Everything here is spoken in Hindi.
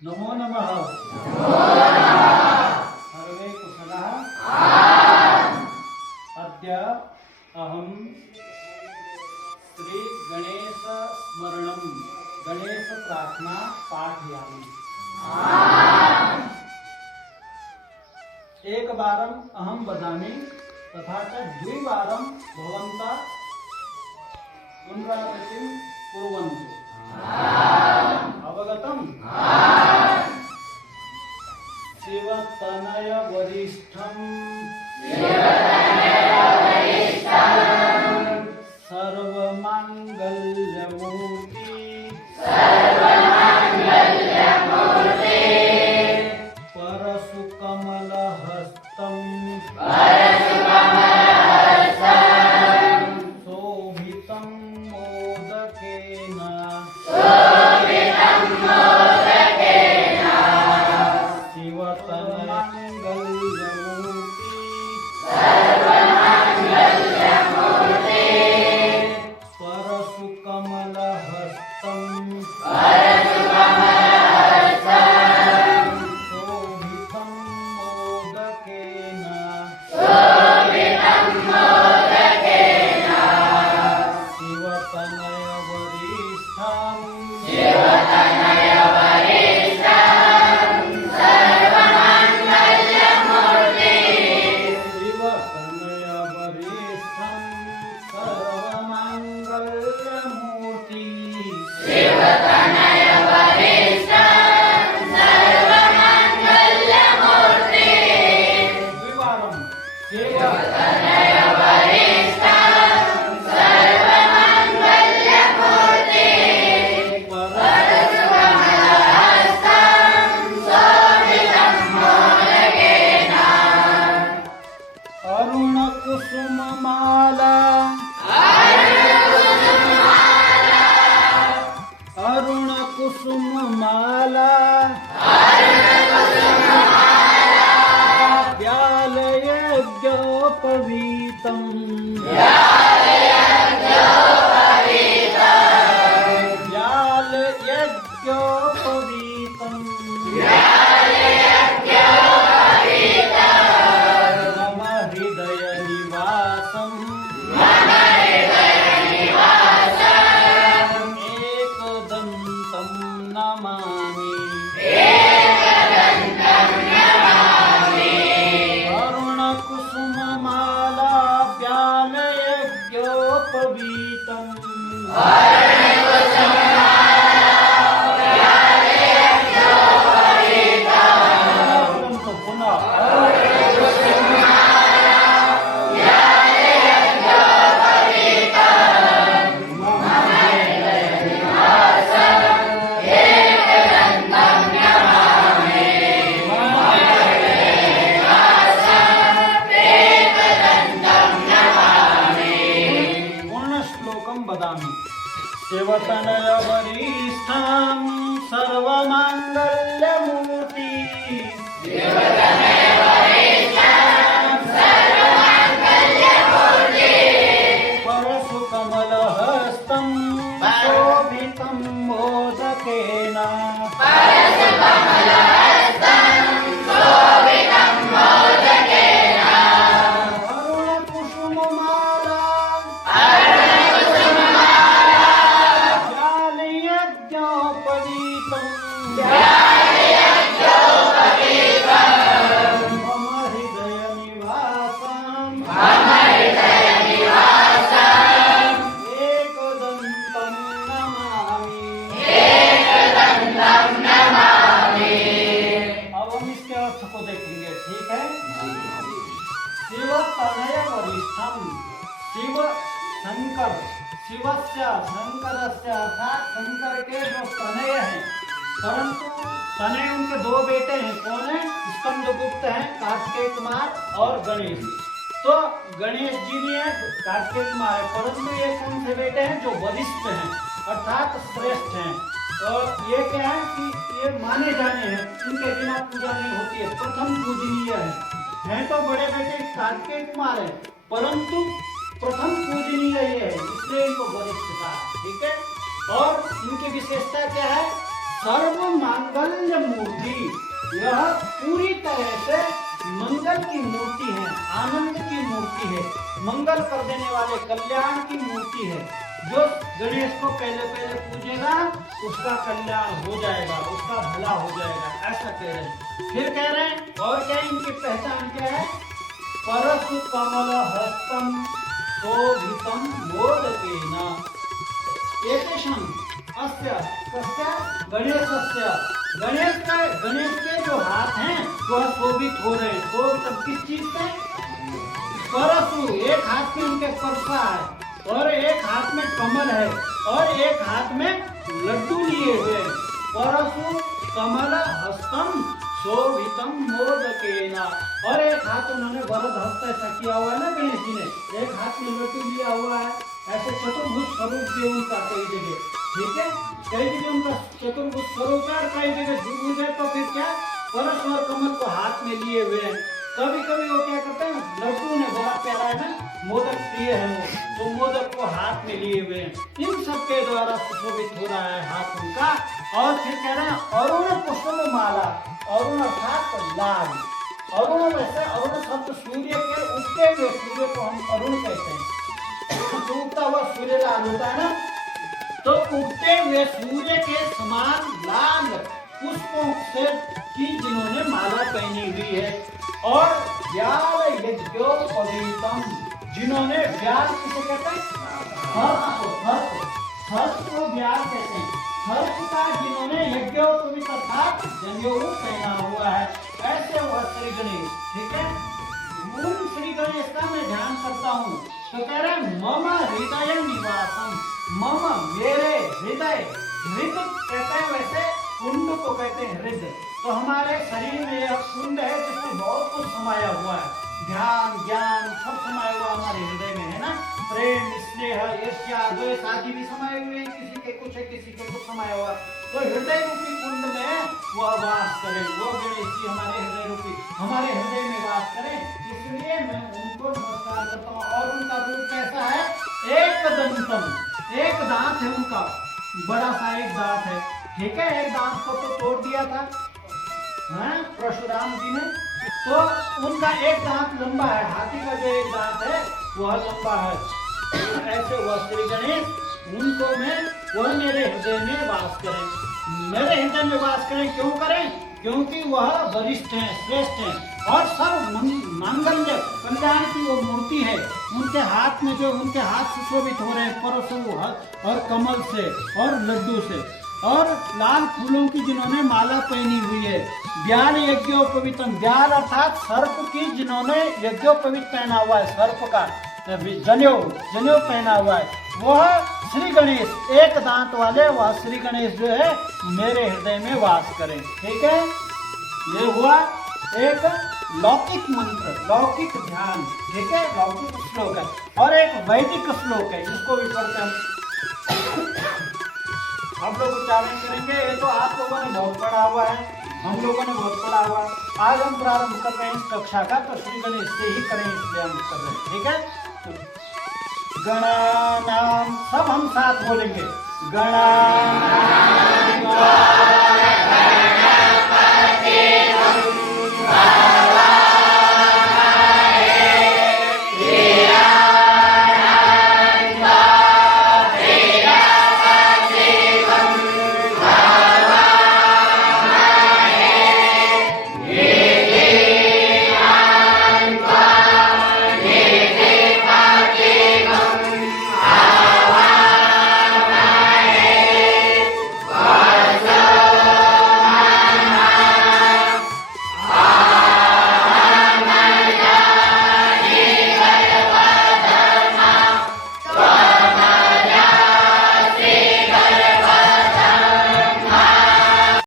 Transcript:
नमो नमः। सर्वे कुशलः? अद्य अहं श्री गणेश स्मरणं गणेश प्रार्थना पाठयामि। एकवारम् अहं वदामि तथा च द्विवारं भवन्तः पुनरावृत्तिं कुर्वन्तु। अवगतम्? शिवतनय वरिष्ठं सर्वमंगल्यमूर्ति परशुकमलहस्तं शोभितं मोदकेन शिवतनमंगल्यमूर्ति परशुकमलहस्तं शोभितं मोदकेन शिवतनय वरिष्ठं शिवतनय वरिष्ठं सर्वमंगल्यमूर्ति द्विवारं अरुण कुसुममाला अरुण कुसुममाला व्यालयज्ञोपवीतं व्यालयज्ञोपवीतं मम हृदय निवासं एकदन्तं नमामि। अरुण कुसुममाला व्यालयज्ञोपवीतं पुनः पूर्णश्लोकं वदामि। शिवतनय वरिष्ठं सर्वमंगल्यमूर्ति परशुकमलहस्तं शोभितं मोदकेन अरुण कुसुममाला व्यालयज्ञोपवीतं मम हृदय निवासं एकदन्तं नमामि। अब हम इसके अर्थ को देखेंगे, ठीक है? शिवतनय वरिष्ठम, शिव शंकर, शिवस्य शंकरस्य अर्थात शंकर के जो तनय हैं, परंतु तनय उनके दो बेटे हैं। कौन है? स्कंदगुप्त हैं, कार्तिकेय कुमार और गणेश। तो गणेश जी ने कार्तिकेय कुमार है, परंतु ये कौन से बेटे हैं? जो वरिष्ठ हैं अर्थात श्रेष्ठ हैं। और ये क्या है कि ये माने जाने हैं, इनके बिना पूजा नहीं होती है, प्रथम पूजनीय है तो बड़े बेटे कार्तिकेय कुमार है, परंतु प्रथम पूजनीय ये है, इसलिए इनको वरिष्ठ कहा। ठीक है। और इनकी विशेषता क्या है? सर्व मांगल्य मूर्ति, यह पूरी तरह से मंगल की मूर्ति है, आनंद की मूर्ति है, मंगल कर देने वाले कल्याण की मूर्ति है। जो गणेश को पहले पहले पूजेगा उसका कल्याण हो जाएगा, उसका भला हो जाएगा, ऐसा कह रहे हैं। फिर कह रहे हैं और क्या इनकी पहचान क्या है? परशु कमल हस्तम शोभितम मोदकेन एतेषां अस्य कस्य गणेशस्य, गणेश के जो हाथ हैं वह शोभित हो रहे हैं। शोभित किस चीज से? परशु, एक हाथ में उनके परसा है और एक हाथ में कमल है और एक हाथ में लड्डू लिए हुए। परशु कमल हस्तम शोभितम मोदकेन, और एक हाथ उन्होंने वरद हस्त ऐसा किया हुआ है ना गणेश जी ने, एक हाथ में लड्डू लिया हुआ है, ऐसे चतुर्भुज स्वरूप भी उनका कई जगह, ठीक है, कई जगह उनका चतुर्भुज स्वरूप है और कई जगह द्विभुज है। तो फिर क्या? परश और कमल को हाथ में लिए हुए हैं। कभी कभी वो क्या करते हैं, लड्डू ने बड़ा प्यारा है ना, मोदक प्रिय है वो, तो मोदक को हाथ में लिए हुए हैं। इन सबके द्वारा सुशोभित हो रहा है हाथ उनका। और फिर कह रहे हैं अरुण पुष्प माला, अरुण अर्थात लाल, अरुण वैसे अरुण शब्द सूर्य के उगते हुए, सूर्य को हम अरुण कहते हैं, तो उगता हुआ सूर्य लाल होता है ना, तो उगते हुए सूर्य के समान लाल पुष्पों से की जिन्होंने माला पहनी हुई है, और व्याल यज्ञोपवीतम, जिन्होंने व्याल किसे कहते हैं? हर्ष को व्याल कहते हैं, हर्ष का जिन्होंने यज्ञोपवीत अर्थात जनेऊ पहना हुआ है, ऐसे वह श्री गणेश, ठीक है। उन श्री गणेश का मैं ध्यान करता हूँ, तो कह रहे मम हृदय निवासम, मम मेरे हृदय, हृदय कहते हैं वैसे कुंड को कहते हैं हृदय, तो हमारे शरीर में यह कुंड है जिसमें बहुत कुछ समाया हुआ है, ध्यान ज्ञान सब समाया हुआ हमारे हृदय में है ना, प्रेम स्नेह ईर्ष्या द्वेष आदि भी समाये हुए हैं, किसी के कुछ है किसी के कुछ समाया हुआ, तो हृदय रूपी कुंड में वह वास करे, वो गणेश जी हमारे हृदय रूपी हमारे हृदय में वास करें, इसलिए मैं उनको नमस्कार करता हूँ। और उनका रूप कैसा है? एक दंतम, एक दांत है उनका, बड़ा सा एक दांत है, ठीक है, एक दांत को तो तोड़ दिया था परशुराम जी ने, तो उनका एक दांत लंबा है, हाथी का जो एक दांत है वह लंबा है। ऐसे वह श्री गणेश, उनको मैं वह मेरे हृदय में वास करें, मेरे हृदय में वास करें। क्यों करें? क्योंकि वह वरिष्ठ हैं, श्रेष्ठ हैं और सर्व मांगल्य कल्याण की वो मूर्ति है। उनके हाथ में जो उनके हाथ सुशोभित हो रहे हैं परशु और कमल से और लड्डू से, और लाल फूलों की जिन्होंने माला पहनी हुई है। व्याल यज्ञोपवीतम, व्याल अर्थात सर्प की जिन्होंने यज्ञोपवीत पहना हुआ है, सर्प का जनेऊ पहना हुआ है, वह श्री गणेश, एक दांत वाले वह श्री गणेश जो है मेरे हृदय में वास करें, ठीक है। ये हुआ एक लौकिक मंत्र, लौकिक ध्यान, ठीक है, लौकिक श्लोक है, और एक वैदिक श्लोक है, जिसको भी पढ़ते हम लोग उच्चारण करेंगे। ये तो आप लोगों ने बहुत पढ़ा हुआ है, हम लोगों ने बहुत पढ़ा हुआ है। आज हम प्रारंभ कर रहे हैं इस कक्षा का, तो श्री गणेश से ही करें, इसलिए हम कर रहे हैं, ठीक है। गणानाम, सब हम साथ बोलेंगे, गणानाम